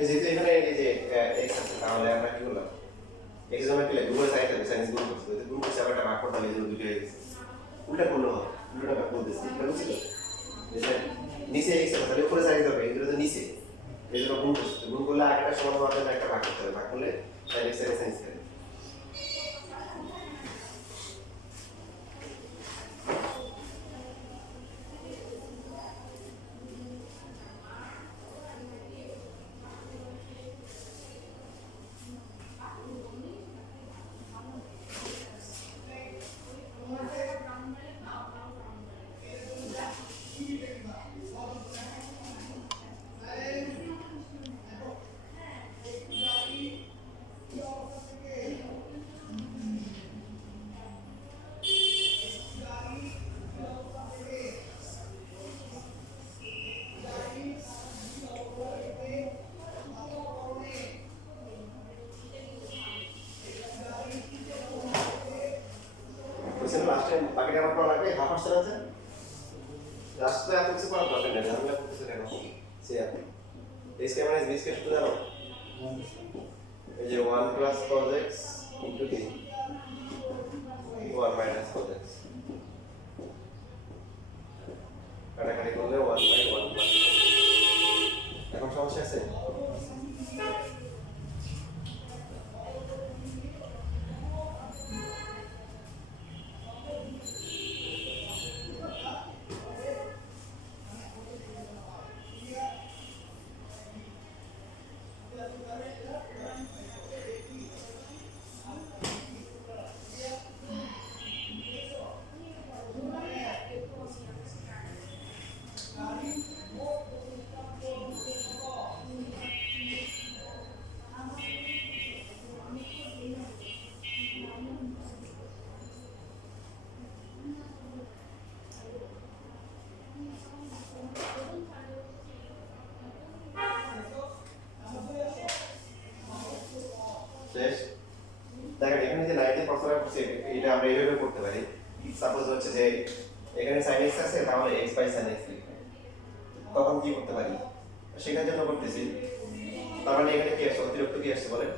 এই যেহেতু এখানে এই যে x আছে তাহলে আমরা কি করলাম x জমা কি লাগবে উপরে সাইড আছে সাইন গুণ করতে হবে গুণ করতে আবার একটা ভাগ করতে হবে এই জন্য দুটো হয়ে গেছে উল্টা করলে হবে উল্টা ভাগ করে দিচ্ছি এটা বুঝছো এটা নিচে x আছে তাহলে উপরে সাইড হবে এগুলো তো নিচে এই জন্য গুণ করতে গুণ করলে আগেটা সমান হওয়ার জন্য একটা ভাগ করতে হবে ভাগ করলে sin x এর sin স্কয়ার লাস্ট টাইম বাকিটা আমার পড়া লাগবে হাফ পার্সেন্ট আছে লাস্ট তো এত কিছু পড়া দরকার নেই ঝামেলা করতেছে কেন সে আপনি এই স্কয়ার মাইনাস বি স্কয়ার শুধু জানো এই যে 1 plus cos x into d 1 minus cos x কাটাকাটি করলে 1 বাই 1 প্লাস এখন সমস্যা আছে শেষ দেখেন এখানে যে লাইনে প্রশ্নটা করছে এটা আমরা এইভাবে করতে পারি সাপোজ হচ্ছে যে এখানে sin x আছে তাহলে x বাই sin x লিখবে তখন কি করতে পারি সেটার জন্য করতেছি তার মানে এখানে কি আসছে অতিরিক্ত কি আসছে বলেন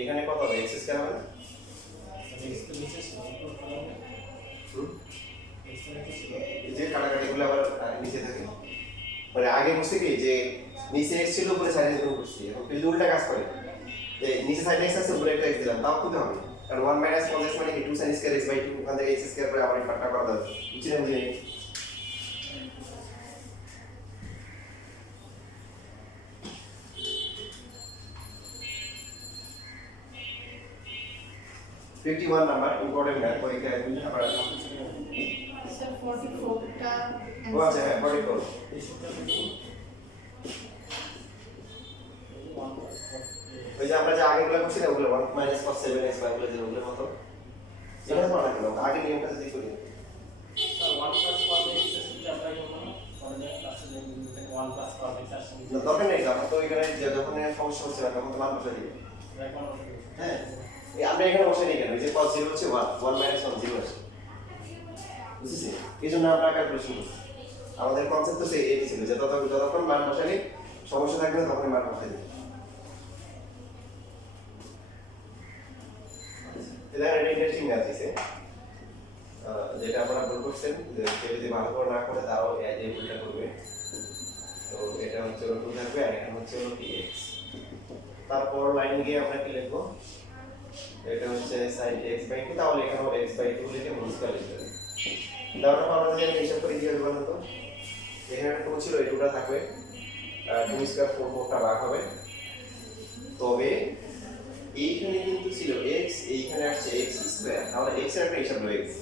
এখানে কত হবে x স্কয়ার হবে এই যে কাটাকাটিগুলো আবার নিচে থাকে মানে আগে বুঝতে কি যে নিচে x ছিল উপরে sin x গুণ করছি এখন কিন্তু উল্টা কাজ করে যে নিচে sin x আছে উপরে একটা x দিলাম তাও কি হবে কারণ 1 মাইনাস cos x মানে কি 2 sin স্কয়ার x বাই 2 ওখান থেকে x স্কয়ার করে আবার পার্টটা করা যাবে বুঝছেন বুঝে 51 নাম্বার ইম্পর্টেন্ট ম্যাথ পরীক্ষায় বুঝতে পারা স্যার 44 টা ও আচ্ছা হ্যাঁ 44 ওই যে আমরা যে আগেগুলো করছি না ওগুলো 1 মাইনাস cos 7x বা ওগুলো যে ওগুলো মত এটা পড়া না কেন আগে নিয়মটা যদি করি স্যার 1 প্লাস cos x এর সাথে অ্যাপ্লাই করব না পরে আসলে 1 প্লাস cos x আসছে না দরকার নেই যখন তো এখানে যে যখন সমস্যা হচ্ছে না তখন তো মান বসে দিবে এখন হ্যাঁ এই আমরা এখানে বসে নিই কেন এই যে cos 0 হচ্ছে 1 1 মাইনাস 1 0 আছে বুঝছিস এই জন্য আমরা ক্যালকুলেশন করছি আমাদের কনসেপ্ট তো সেই এই ছিল যে যতক্ষণ মান বসালে সমস্যা থাকবে না তখন মান বসাই দিবে এটা একটা ইন্টারেস্টিং ম্যাথ আছে যেটা আপনারা ভুল করছেন যে কেউ যদি ভালো করে না করে তাও এই ভুলটা করবে তো এটা হচ্ছে 2 থাকবে আর এখানে হচ্ছে px তারপর লাইন গিয়ে আমরা কি লিখবো এটা হচ্ছে sin x বাই 2 তাহলে এখানেও x বাই 2 লিখে হোল স্কয়ার লিখতে হবে দাঁড়ানো আমরা যদি হিসাব করে দিয়ে দেব না তো এখানে 2 ছিল এই 2টা থাকবে 2 স্কয়ার 4 টা ভাগ হবে তবে এইখানে কিন্তু ছিল x এইখানে আসছে x স্কয়ার তাহলে x এর একটা হিসাব রয়েছে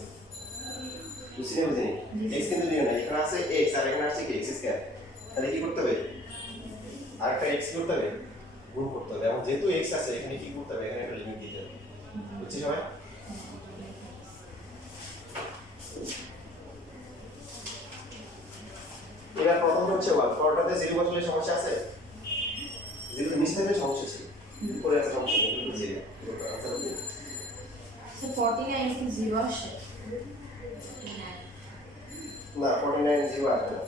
বুঝছেন বুঝেনি x কিন্তু দিও না এখানে আছে x আর এখানে আছে কি x স্কয়ার তাহলে কি করতে হবে আরেকটা x করতে হবে গুণ করতে হবে এবং যেহেতু x আছে এখানে কি করতে হবে এখানে একটা লিমিট দিতে হবে বুঝছিস সবাই এবার প্রথম হচ্ছে 1 পরটাতে 0 বসালে সমস্যা আছে 0 মিস থাকলে সমস্যা ছিল পরে আছে সমস্যা নেই 0 আচ্ছা বুঝলি স্যার 49 কি 0 আসে না 49 0 আসবে না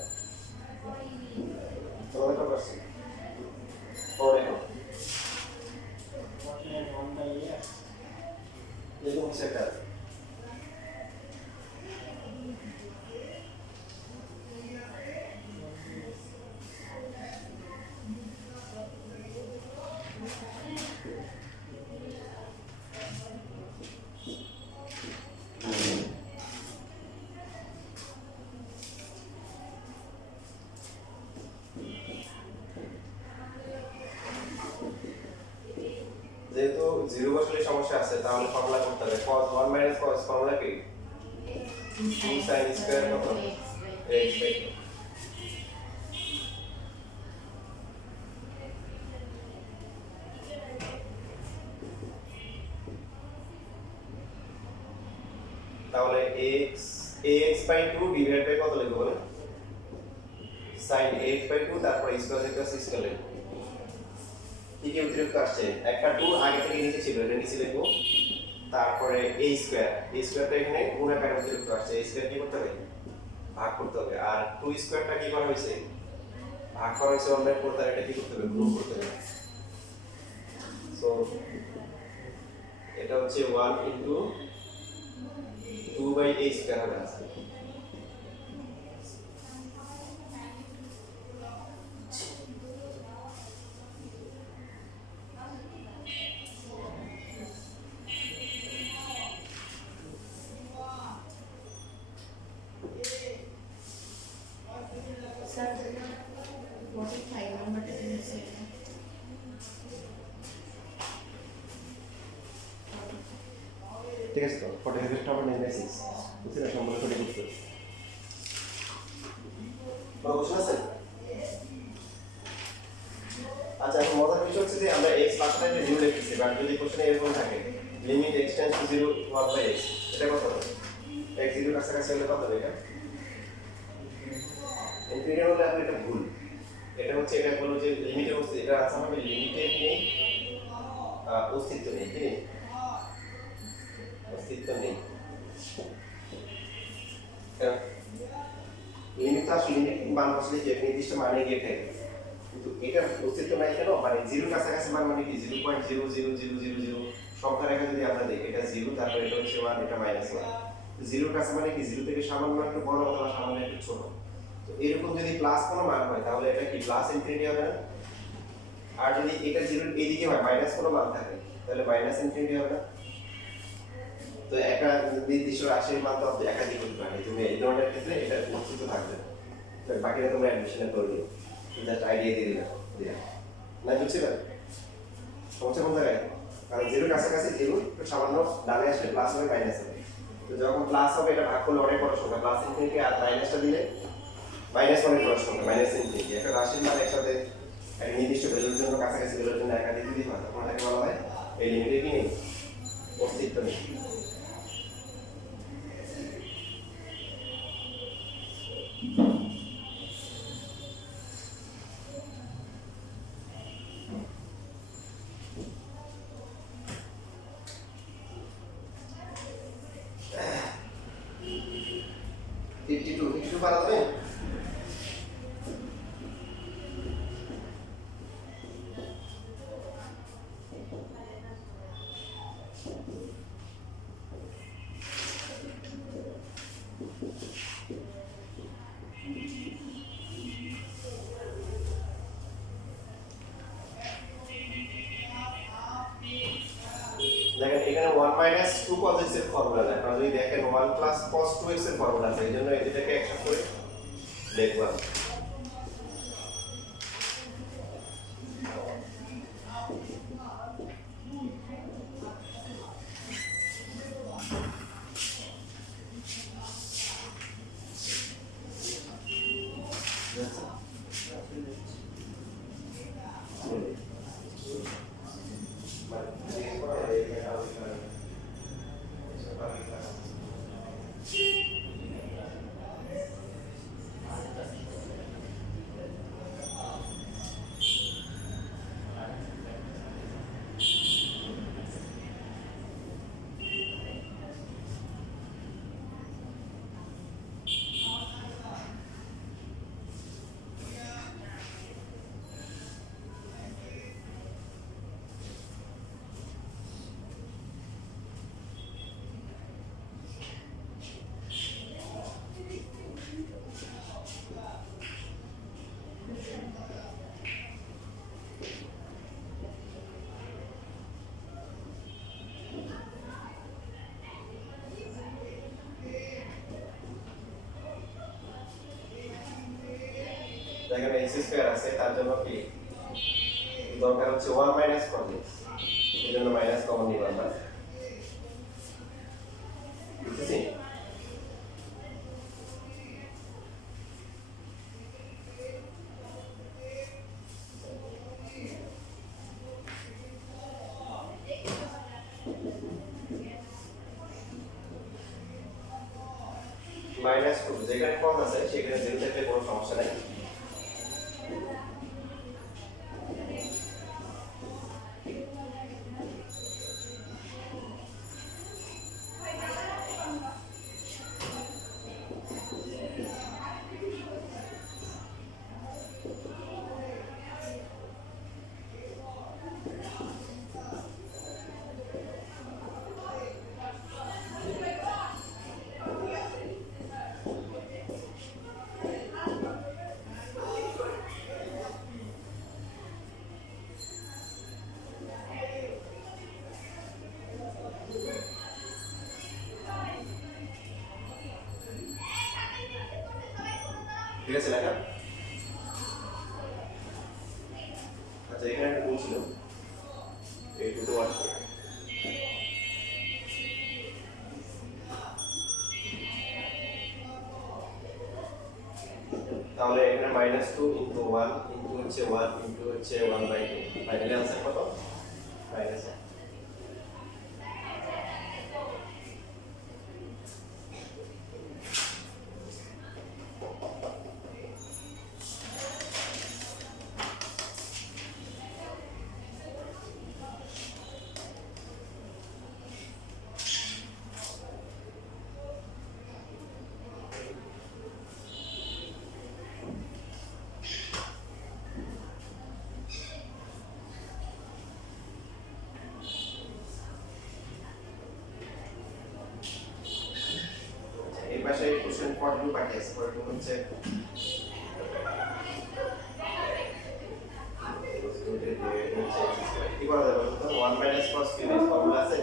জিরো বসালে সমস্যা আছে, তাহলে ফর্মুলা করতে হবে cos 1 minus cos ফর্মুলা কি 2 sin স্কয়ার কত x বাই 2। তাহলে ax বাই 2 ডিভাইড বাই কত লিখব বলেন sin ax বাই 2 তারপর স্কয়ার প্লাস স্কয়ার লিখব। কি কি অতিরিক্ত আসছে, একটা 2 আগে থেকে নিচে ছিল, এটা নিচে লিখব। তারপরে a স্কয়ারটা এখানে গুণ আকারে অতিরিক্ত আসছে, a স্কয়ার কি করতে হবে ভাগ করতে হবে। আর 2 স্কয়ারটা কি করা হয়েছে ভাগ করা হয়েছে 1/4, তার এটা কি করতে হবে গুণ করতে হবে। সো এটা হচ্ছে 1 ইনটু 2/a স্কয়ার হবে আজকে। Sir, 45 number is ঠিক আছে, তো 45 টা আমরা নিয়ে 6 বুঝছেন, সম্পূর্ণ সঠিক উত্তর। কোনো প্রশ্ন আছে? আচ্ছা, এখন মজার বিষয় হচ্ছে যে আমরা x পাশে একটা 0 লিখতেছি, বাট যদি কোশ্চেনে এরকম থাকে limit x tends to 0 1/x, এটা কত হবে x 0 কাছাকাছি হলে কত হবে এটা ইনফিনিটি হলে আপনি এটা ভুল। এটা হচ্ছে এটা বলো যে লিমিটের অস্তিত্ব, এটা আছে হবে লিমিটের নেই অস্তিত্ব নেই, কি নেই অস্তিত্ব নেই। লিমিট তো আসলে লিমিট মান বসলে যে নির্দিষ্ট মানে গিয়ে থাকে, কিন্তু এটার অস্তিত্ব নাই কেন, মানে জিরোর কাছাকাছি মান মানে কি 0.00000 সংখ্যা রেখা যদি আমরা দেখি, এটা 0 তারপর এটা হচ্ছে 1, এটা -1। জিরোর কাছে মানে কি 0 থেকে সামান্য একটু বড় অথবা সামান্য একটু ছোট। তো এরকম যদি প্লাস কোনো মান হয় তাহলে এটা কি প্লাস ইনফিনিটি হবে না, আর যদি এটা 0 এর এদিকে হয় মাইনাস কোনো মান থাকে তাহলে মাইনাস ইনফিনিটি হবে না। তো একটা নির্দিষ্ট রাশির মান তো আপনি একাধিক হতে পারে, তুমি এই ধরনের ক্ষেত্রে এটা অস্তিত্ব থাকবে। তো বাকিটা তোমরা অ্যাডমিশনে করে দিও, জাস্ট আইডিয়া দিয়ে দিলাম না, বুঝছি না সমস্যা কোন জায়গায়, কারণ 0 কাছাকাছি 0 তো সামান্য ডানে আসলে প্লাস হবে মাইনাস হবে, তো যখন প্লাস হবে এটা ভাগ করলে অনেক বড় সংখ্যা প্লাস ইনফিনিটি, আর মাইনাসটা দিলে মাইনাস অনেক বড় সংখ্যা মাইনাস ইনফিনিটি। একটা রাশির মান একসাথে একটা নির্দিষ্ট ভ্যালুর জন্য কাছাকাছি ভ্যালুর জন্য একাধিক যদি হয় তখন এটাকে বলা হয় এই লিমিটের কি নেই অস্তিত্ব নেই। একটু পারা যাবে? দেখেন এখানে 1 minus 2 cos x এর ফর্মুলা আছে, আপনারা যদি দেখেন 1 plus cos 2x এর ফর্মুলা আছে, এইজন্য এটাকে একসাথে করে দেখলাম। দেখেন x স্কয়ার আছে, তার জন্য কি দরকার হচ্ছে 1 minus cos x, এই জন্য মাইনাস কমন নিব আমরা, বুঝতেছি? মাইনাস টু যেখানে কম আছে সেখানে জিরো থাকলে কোনো সমস্যা নাই। ঠিক আছে লেখা? আচ্ছা এখানে একটা ভুল ছিল, এই দুটো ওয়ার্ড তাহলে এখানে minus two into one into হচ্ছে ওয়ান ইন্টু হচ্ছে one by two, finally answer কত? মাইনাস এই পাশে কোশ্চেন 42 বাকি আছে, 42 হচ্ছে কি করা যাবে বলতো? 1 মাইনাস cos কিউব এর ফর্মুলা আছে?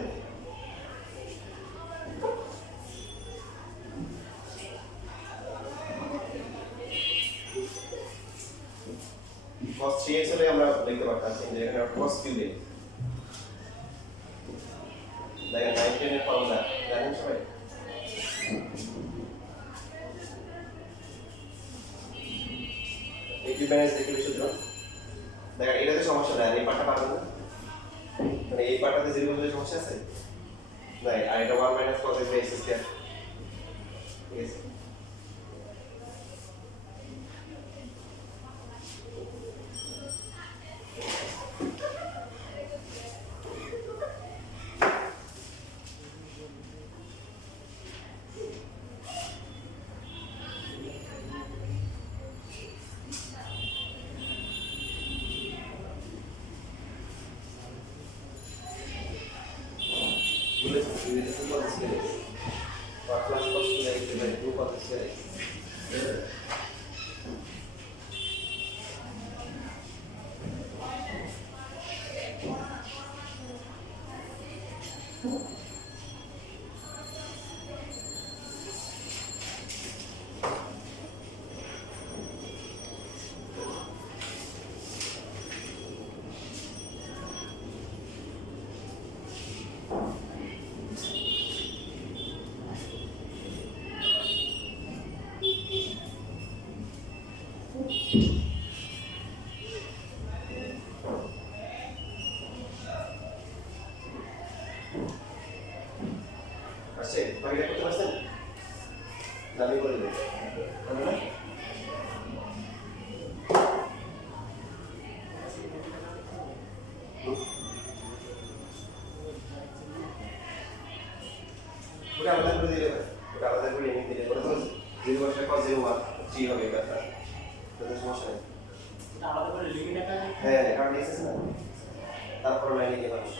cos 3x হলে আমরা লিখতে পারতাম যে এখানে cos কিউব এর দেখেন 9 10 এর ফর্মুলা জানেন সবাই? ইকুইভ্যালেন্স দেখে সূত্র দেখেন, এটাতে সমস্যা নাই, এই পার্টটা পারবেন না, মানে এই পার্টটাতে জিরো বলতে সমস্যা আছে নাই, আর এটা 1 মাইনাস cos x স্কয়ার, ঠিক আছে? আসছে বাকিটা করতে পারছেন? দাবি করে দেবেন না? ওটা আলাদা করে দিলে ওটা আলাদা করে এনে দিলে ওটা তো 0 বসে cos 0 1 3 হবে ব্যাপারটা, তো সমস্যা নেই। এটা আলাদা করে লিখে দেখা যায়। হ্যাঁ কারণ এসেছে না, তারপর লাইনে গিয়ে মানুষ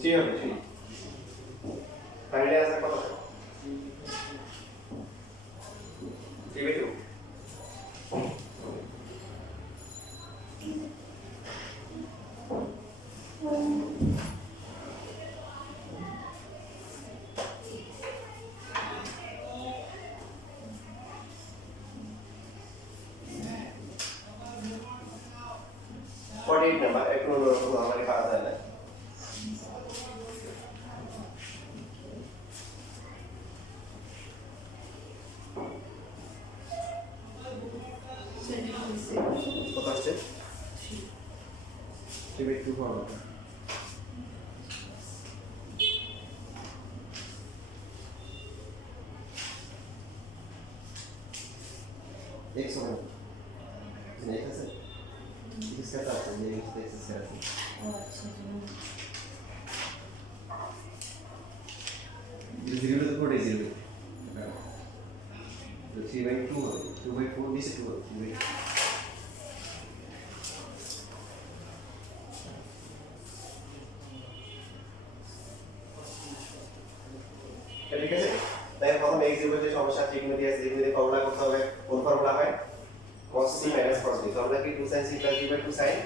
3 হবে 3 ফাইনালি आंसर কত হবে 3/2 48 नंबर एक नंबर हमारे पास है ना কত আসছে 3/2 হবে एक सौ नहीं था सर इसका था सर ये इससे इससे ও আচ্ছা जीरो तो 4 0 तो 3/2 हो 2/4 भी से 2 हो 3/2 ঠিক আছে তাই প্রথম x এর মধ্যে সমস্যা ঠিক মধ্যে আছে যেগুলো ফর্মুলা করতে হবে কোন ফর্মুলা হয় cos c minus cos b তো আমরা কি 2 sin c plus b by 2 sin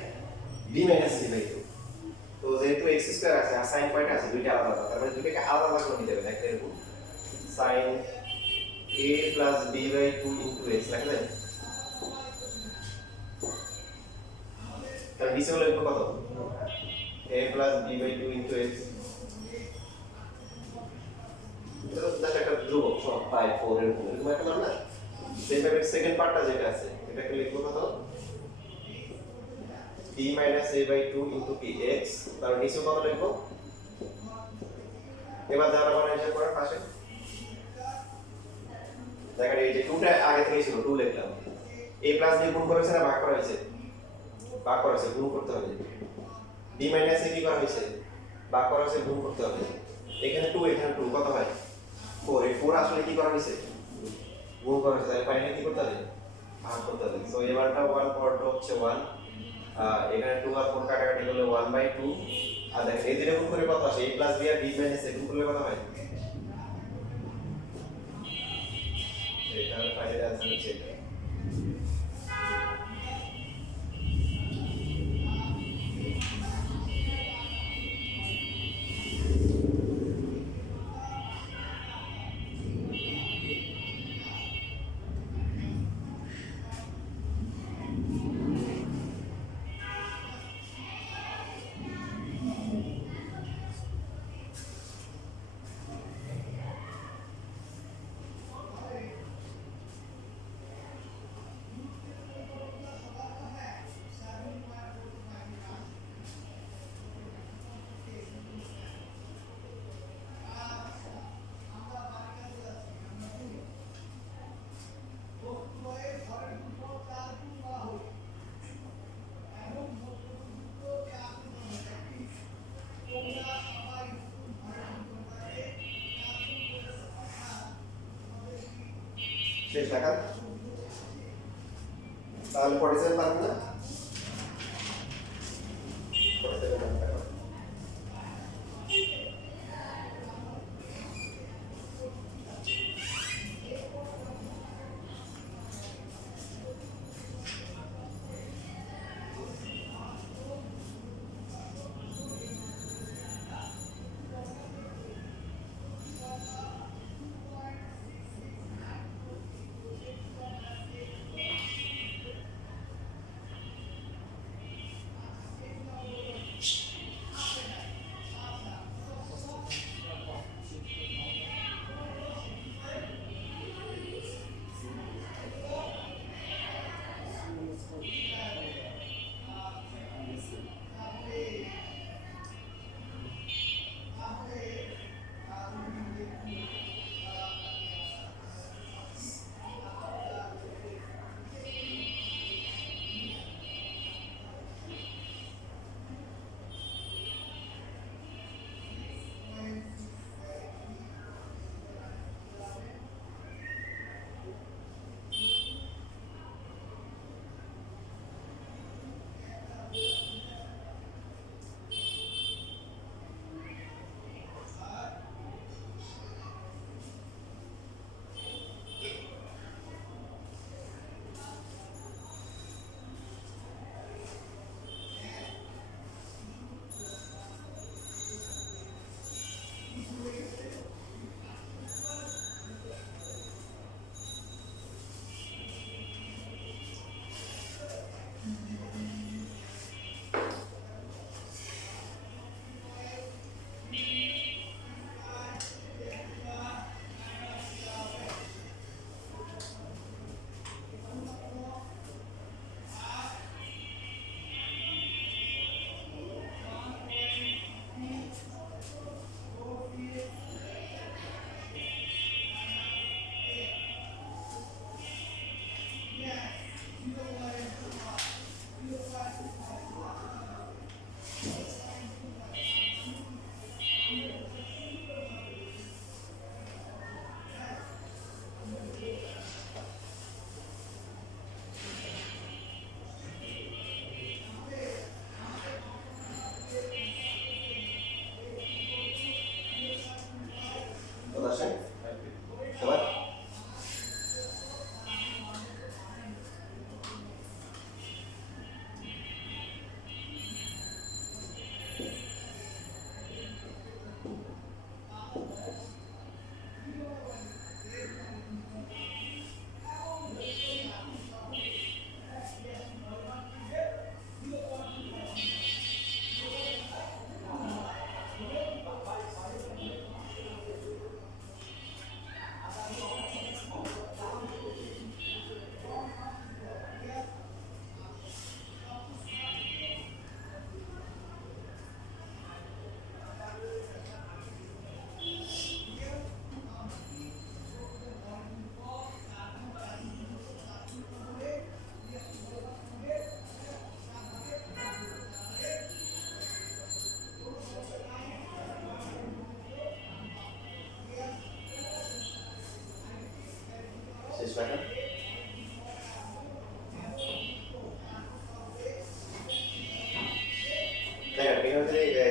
b minus c by 2 তো যেহেতু x স্কয়ার আছে আর sin কয়টা আছে দুইটা আলাদা আলাদা তার মানে দুটোকে আলাদা আলাদা করে নিতে হবে দেখতে এরকম sin a plus b by 2 into x লেখা যায় তার নিচে হলো কত a plus b by 2 into x এটা দেখা একটা ধ্রুবক সব 5 4 এরকম এরকম একটা মান না সেভাবে সেকেন্ড পার্টটা যেটা আছে এটাকে লিখব কত b minus a by 2 into px তার নিচে কত লিখব এবার দ্বারা বানাই হিসাব করার পাশে দেখেন এই যে 2টা আগে থেকে ছিল 2 লিখলাম a plus b গুণ করেছে না ভাগ করা হয়েছে ভাগ করা হয়েছে গুণ করতে হবে b minus a কি করা হয়েছে ভাগ করা হয়েছে গুণ করতে হবে এখানে 2 এখানে 2 কত হয় 4 এই 4 আসলে কি করা হয়েছে গুণ করা হয়েছে তাহলে ফাইনালি কি করতে হবে ভাগ করতে হবে সো এই মানটা 1 পরটা হচ্ছে 1 এখানে 2 আর 4 কাটাকাটি করলে 1/2 আর দেখেন এই দুটো গুণ করে কত আসে a plus b R b minus a গুণ করলে কত হয় এটা ফাইনালি आंसर হচ্ছে এটা শেষ লেখা তাহলে 47 পারবেন না 47 পারবেন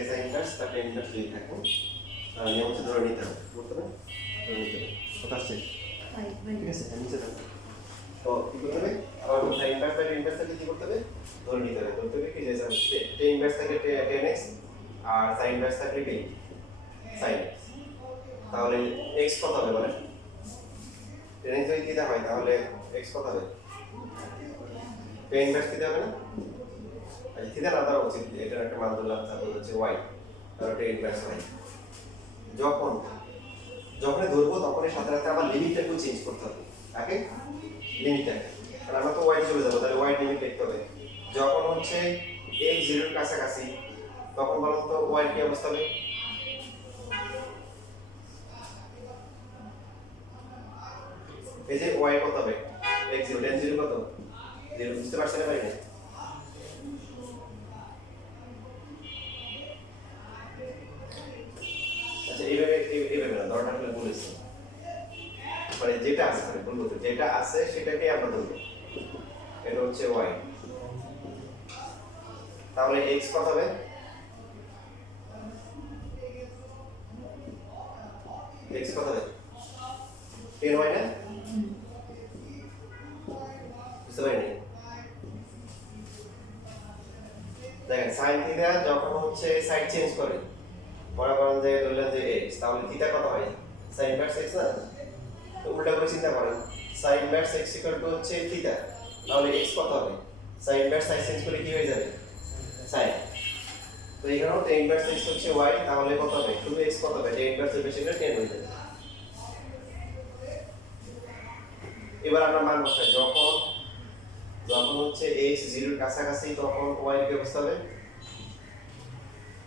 সাইন ইনভার্স তারপরে ইনভার্স যদি থাকে নিয়ম হচ্ছে ধরে নিতে হবে বুঝতে পারবেন ধরে নিতে হবে কথা আসছে 5 ঠিক আছে নিচে থাকবে তো কি করতে হবে আবার সাইন ইনভার্স বাই ইনভার্স থেকে কি করতে হবে ধরে নিতে হবে ধরতে হবে কি যে টেন ইনভার্স থাকে 10x আর সাইন ইনভার্স থাকে কি সাইন x তাহলে x কত হবে বলেন 10x যদি থিটা হয় তাহলে x কত হবে টেন ইনভার্স থিটা হবে না আর থিটা না ধরা উচিত এটার একটা মান ধরলাম তারপর হচ্ছে y তাহলে টেন ইনভার্স y যখনই ধরবো তখনই সাথে সাথে আবার লিমিটটাকে চেঞ্জ করতে হবে তাকে লিমিটটা কারণ আমরা তো y চলে যাবো তাহলে y লিমিট লিখতে হবে যখন হচ্ছে x 0 এর কাছাকাছি তখন বলুন তো y কি অবস্থা হবে এই যে y কত হবে x 0 tan 0 কত 0 বুঝতে পারছেন না ভাই আচ্ছা এইভাবে না ধরনা করে বলেছি মানে যেটা আছে মানে বলবো তো যেটা আছে সেটাকে আমরা ধরবো এটা হচ্ছে y তাহলে x কত হবে x কত হবে 10y না বুঝতে পারিনি দেখেন sin থিটা যখন হচ্ছে সাইড চেঞ্জ করে মনে করেন যে ধরলেন যে x তাহলে থিটা কত হয় sin ইনভার্স x না তো উল্টা করে চিন্তা করেন sin ইনভার্স x হচ্ছে থিটা তাহলে x কত হবে sin ইনভার্স সাইড চেঞ্জ করে কি হয়ে যাবে sin তো এখানেও tan ইনভার্স x হচ্ছে y তাহলে কত হবে শুধু x কত হবে tan ইনভার্স এর বেশি করে 10 হয়ে যাবে এবার আমরা মান বসাই যখন হচ্ছে x 0 এর কাছাকাছি তখন y এর কি অবস্থা হবে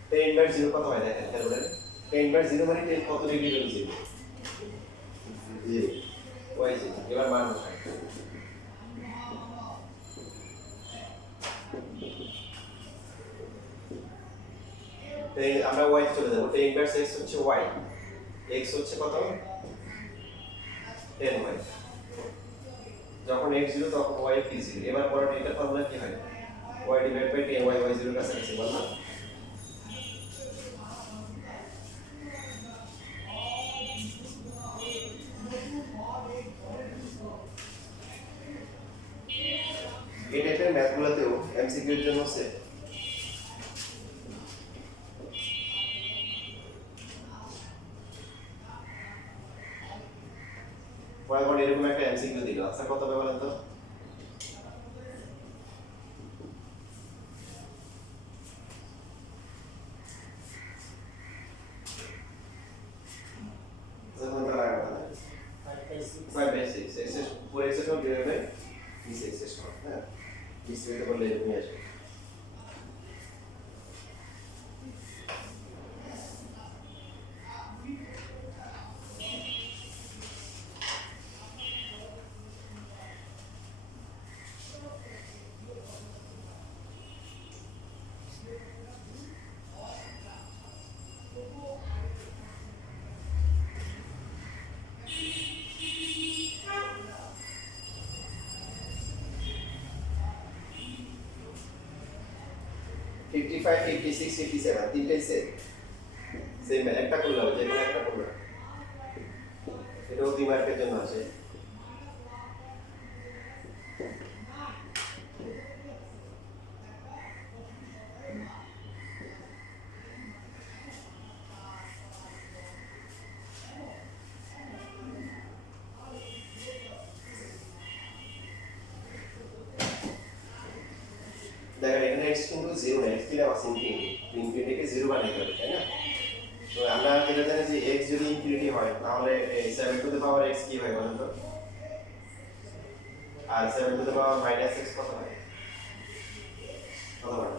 tan ইনভার্স 0 কত হয় দেখেন খেয়াল করেন tan ইনভার্স 0 মানে tan কত ডিগ্রি বের 0 y 0 এবার মান বসাই আমরা y চলে যাব tan ইনভার্স x হচ্ছে y x হচ্ছে কত 10y যখন x 0 তখন y কি 0 এবার পরে এটা ফর্মুলা কি হয় y divide by 10y y 0 কাছাকাছি বললাম এই টাইপের ম্যাথগুলোতেও এমসিকিউ এর জন্য আছে পরে এরকম একটা এমসিকিউ দিল আচ্ছা কত হবে বলেন তো যখন তারা 5/6 x এর পুরো x এর সমান বের হবে 20x এর সমান হ্যাঁ 20 এর বললে এরকমই আসে $55, $56, $57 তিনটাই সেম একটা করলে হবে যে কোনো একটা করলে এটাও 2 মার্কের জন্য আছে দেখেন এখানে x কিন্তু 0 না x কি দেওয়া আছে ইনফিনিটিকে 0 বানাইতে হবে তাই না তো আমরা যেটা জানি যে x যদি ইনফিনিটি হয় তাহলে 7 টু দ্য পাওয়ার x কি হয় বলেন তো আর 7 to the power minus x কত হয় কত হয়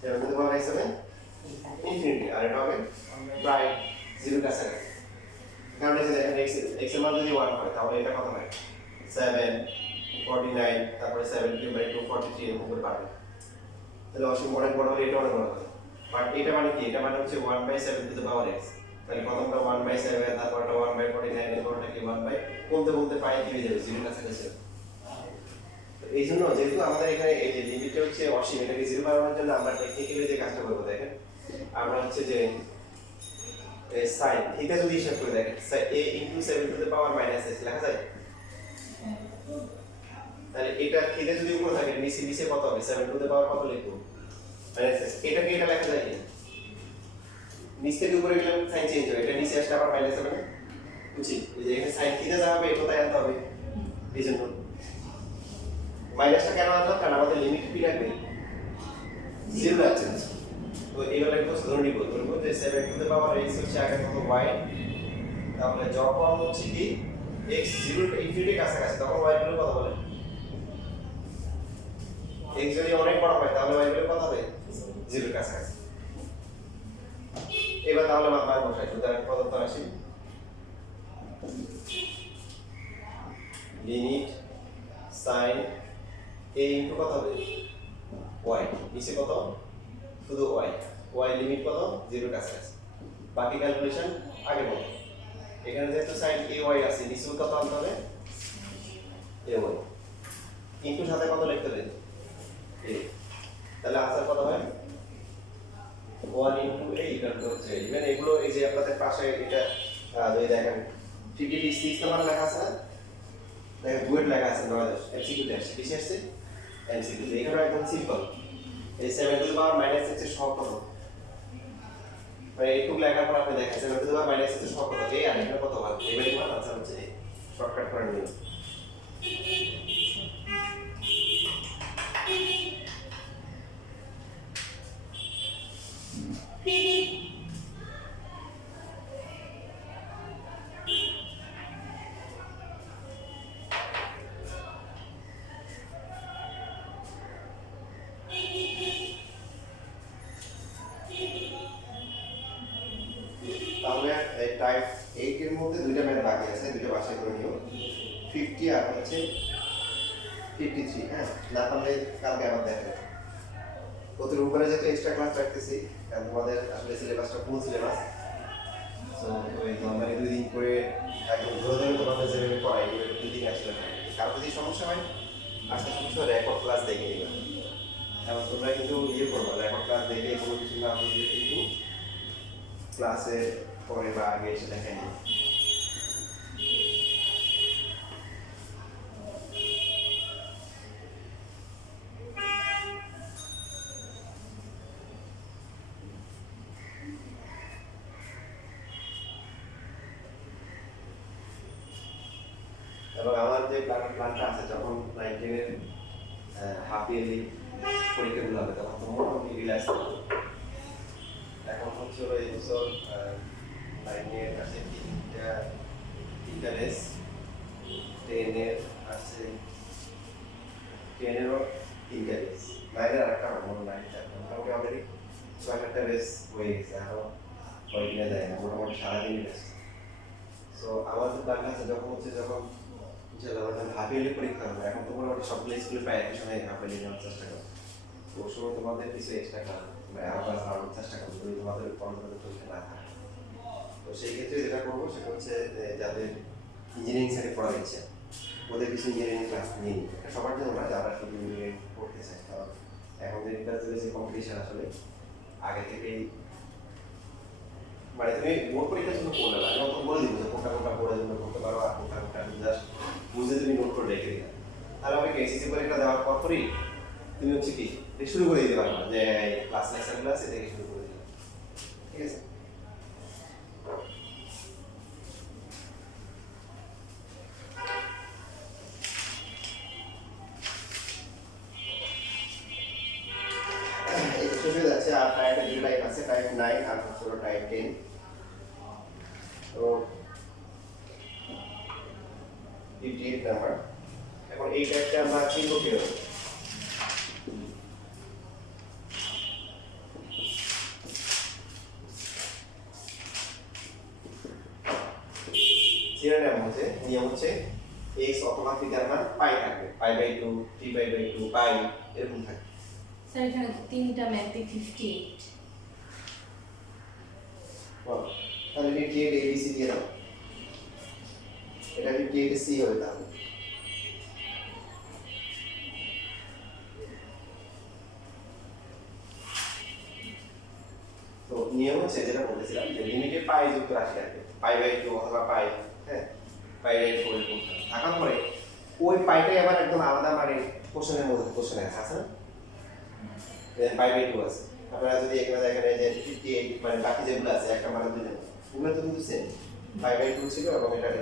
7 টু দ্য পাওয়ার x হবে ইনফিনিটি আর এটা হবে প্রায় 0 কাছাকাছি কারণ এই যে দেখেন x এর মান যদি 1 হয় তাহলে এটা কত হয় 7 49 তারপরে 7 কিউব বাই 2 43 এরকম করে পাবে তাহলে অসীম অনেক বড় হলে এটা অনেক বড় হবে বাট এটা মানে কি এটা মানে হচ্ছে 1/7 টু দ্য পাওয়ার x তাহলে প্রথমটা 1/7 তারপরটা 1/49 এরপরটা কি 1 বাই বলতে বলতে পাই কি হয়ে যাবে 0 কাছাকাছি তো এই জন্য যেহেতু আমাদের এখানে এই যে লিমিটটা হচ্ছে অসীম এটাকে 0 বানানোর জন্য আমরা টেকনিক্যালি যে কাজটা করব দেখেন আমরা হচ্ছে যে সাইন থিটা যদি হিসাব করে দেখেন a into 7 to the power minus s লেখা যায়? তাহলে এটা থিটা যদি উপরে থাকে নিচে নিচে কত হবে 7 টু দ্য পাওয়ার কত লিখবো মাইনাস s এটাকে এটা লেখা যায় কি নিচ থেকে উপরে গেলে সাইন চেঞ্জ হবে এটা নিচে আসলে আবার মাইনাস হবে না উচিত এই যে এখানে সাইন থিটা যা হবে এটা তাই আনতে হবে এইজন্য মাইনাসটা কেন আনলাম কারণ আমাদের লিমিট কি লাগবে 0 রাখছে তো এইবার লিখবো ধরবো যে 7 টু দ্য পাওয়ার x হচ্ছে আগে কত y তাহলে যখন হচ্ছে কি x 0 ইনফিনিটি কাছাকাছি তখন y ভ্যালু কত বলে x যদি অনেক বড় হয় তাহলে y ভ্যালু কত হবে 0 কাছাকাছি এবার তাহলে মান বসাই সুতরাং প্রদত্ত রাশি লিমিট sin a ইনটু কত হবে y নিচে কত শুধু y লিমিট কত 0 কাছাকাছি বাকি ক্যালকুলেশন আগে বল এখানে যেহেতু sin ay আছে নিচে কত আনতে হবে ay ইনটু সাথে কত লিখতে হবে a তাহলে আনসার কত হয় 1 ইনটু a ইকুয়াল টু হচ্ছে ইভেন এগুলো এই যে আপনাদের পাশে এটা যদি দেখেন 56 নাম্বার লেখা আছে না দেখেন বুয়েট লেখা আছে 9 এমসিকিউ তে আসছে কিসে আসছে এমসিকিউ এখানে একদম সিম্পল এই 7 to the power minus x এর সহগ কত মানে এইটুকু লেখার পর আপনি দেখেন 7 to the power minus x এর সহগ কত এই আর এখানে কত হয় এবারে মান আনসার হচ্ছে শর্টকাট করে নিন তাহলে এই টাইপ 8 এর মধ্যে দুইটা ম্যাথ বাকি আছে দুইটা বাছাই করে নিও 50 আর হচ্ছে 53 হ্যাঁ না পারলে কালকে আবার দেখো প্রতির উপরে যেহেতু এক্সট্রা ক্লাস রাখতেছি কারণ তোমাদের আসলে সিলেবাসটা ফুল সিলেবাস সো ওই নরমালি 2 দিন করে একদম ধরে ধরে তোমাদের যেভাবে পড়াই ওই 2 দিন আসলে কারো যদি সমস্যা হয় আজকে সমস্যা রেকর্ড ক্লাস দেখে নিবে এবং তোমরা কিন্তু করবে রেকর্ড ক্লাস দেখে কোনো কিছু না বুঝলে কিন্তু ক্লাসে পরে বা আগে এসে দেখে নিই এবং আমার যে প্ল্যানটা আছে যখন 9 এর হাফ ইয়ারলি পরীক্ষাগুলো হবে তখন তো মোটামুটি রিল্যাক্স এখন হচ্ছে এই বছর 9 এর আছে তিনটা রেস 10 এর আছে 10 এরও তিনটা রেস 9 এর আরেকটা মনে নাই মোটামুটি অলরেডি 6-7টা রেস হয়ে গেছে আরও কয়েকদিনে যায় না মোটামুটি সারাদিনই রেস সো আমার যে প্ল্যানটা আছে যখন হাফ ইয়ারলি পরীক্ষা হবে এখন তো মোটামুটি সবগুলো স্কুলে প্রায় একই সময় হাফ ইয়ারলি নেওয়ার চেষ্টা করো তো ওই সময় তোমাদের কিছু এক্সট্রা ক্লাস আরো ক্লাস বাড়ানোর চেষ্টা করবো যদি তোমাদের কন্ট্রোলে চলতে না থাকে তো সেই ক্ষেত্রে যেটা করবো সেটা হচ্ছে যাদের ইঞ্জিনিয়ারিং সাইডে পড়া ইচ্ছে ওদের কিছু ইঞ্জিনিয়ারিং ক্লাস নিয়ে নিই এটা সবার জন্য না যারা শুধু ইঞ্জিনিয়ারিং পড়তে চায় কারণ এখন যে কম্পিটিশন আসলে আগে থেকেই মানে তুমি বোর্ড পরীক্ষার জন্য পড়লে না আমি বলে দিব যে কোনটা কোনটা পড়ার জন্য করতে পারো আর কোনটা কোনটা জাস্ট বুঝে তুমি নোট করে রেখে দিলে তাহলে আমি এসএসসি পরীক্ষা দেওয়ার পরই তুমি হচ্ছে কি শুরু করে দিতে পারবা যে ক্লাস লেকচারগুলো আছে দেখে শুরু করে দিলে ঠিক আছে এই শেষ হয়ে যাচ্ছে আর টাইপের দুটো টাইপ আছে টাইপ 9 আর হচ্ছে টাইপ 10 তো 58 নাম্বার এখন এই টাইপটা আমরা চিনব কিভাবে নিয়ম হচ্ছে x অথবা থিটার মান পাই থাকবে পাই বাই 2 3 পাই বাই 2 পাই এরকম থাকে স্যার এখানে তো তিনটা ম্যাথে 58 তাহলে 58 ABC দিয়ে দাও এটা 58 C হবে তাহলে তো নিয়ম হচ্ছে যেটা বলেছিলাম যে লিমিটে পাই যুক্ত রাশি থাকবে, পাই বাই 2 অথবা পাই, হ্যাঁ, পাই বাই 4 এরকম থাকার পরে ওই পাইটাই আবার একদম আলাদা মানে কোশ্চেনের মধ্যে কোশ্চেনে আছে না, পাই বাই 2 আছে। আপনারা যদি এখানে দেখেন এই যে 58 মানে বাকি যেগুলো আছে একটা মানে দুই ওগুলো তো কিন্তু সেম, পাই বাই 2 ছিল এবং এটা